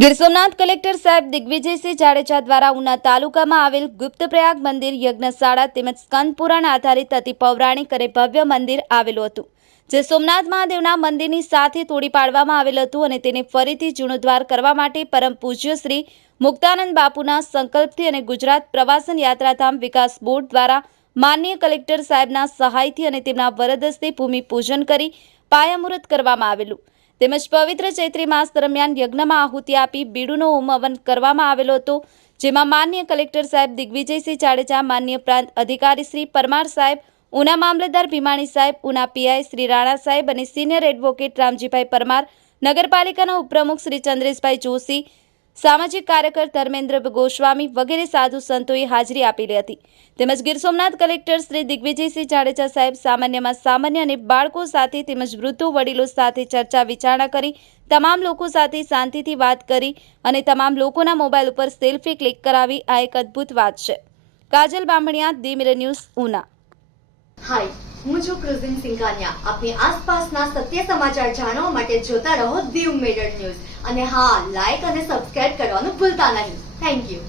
Gir Somnath collector સાહેબ દિગ્વિજયસિંહ જાડેજા દ્વારા ઉના તાલુકામાં આવેલ ગુપ્તપ્રયાગ મંદિર યજ્ઞશાળા તેમજ સ્કંદ પુરાણ આધારિત અતિ પૌરાણિક અને ભવ્ય મંદિર આવેલું હતું, જે સોમનાથ મહાદેવના મંદિરની સાથે તોડી પાડવામાં આવેલ હતું અને તેને ફરીથી જીર્ણોદ્ધાર કરવા માટે પરમ પૂજ્ય શ્રી મુક્તાનંદ બાપુના સંકલ્પથી અને ગુજરાત પ્રવાસન યાત્રાધામ વિકાસ બોર્ડ દ્વારા માનનીય કલેક્ટર સાહેબના સહાયથી અને તેમના વરદ હસ્તે ભૂમિપૂજન કરી પાયામુહૂર્ત કરવામાં આવેલું તેમજ પવિત્ર ચૈત્રી માસ દરમિયાન યજ્ઞમાં આહુતિ આપી બીડુનો હોમ હવન કરવામાં આવેલો હતો, જેમાં માનનીય કલેક્ટર સાહેબ દિગ્વિજયસિંહ જાડેજા, માનનીય પ્રાંત અધિકારી શ્રી પરમાર સાહેબ, ઉના મામલતદાર ભીમાણી સાહેબ, ઉના પીઆઈ શ્રી રાણા સાહેબ અને સિનિયર એડવોકેટ રામજીભાઈ પરમાર, નગરપાલિકાના ઉપપ્રમુખ શ્રી ચંદ્રેશભાઈ જોશી, સામાજિક કાર્યકર ધર્મેન્દ્ર ગોસ્વામી વગેરે સાધુ સંતોએ હાજરી આપેલી હતી. તેમજ ગીર સોમનાથ કલેક્ટર શ્રી દિગ્વિજયસિંહ જાડેજા સાહેબ સામાન્યમાં સામાન્ય અને બાળકો સાથે તેમજ વૃદ્ધો વડીલો સાથે ચર્ચા વિચારણા કરી તમામ લોકો સાથે શાંતિથી વાત કરી અને તમામ લોકોના મોબાઈલ ઉપર સેલ્ફી ક્લિક કરાવી આ એક અદ્ભુત વાત છે. Kajal Bamaniya, the mirror news, Una. Hi, હું છું ક્રુઝિન સિંઘાનિયા. આપની આસપાસના સત્ય સમાચાર જાણવા માટે જોતા રહો ધી મિરર ન્યૂઝ અને હા, લાઈક અને સબસ્ક્રાઇબ કરવાનું ભૂલતા નહીં. Thank you.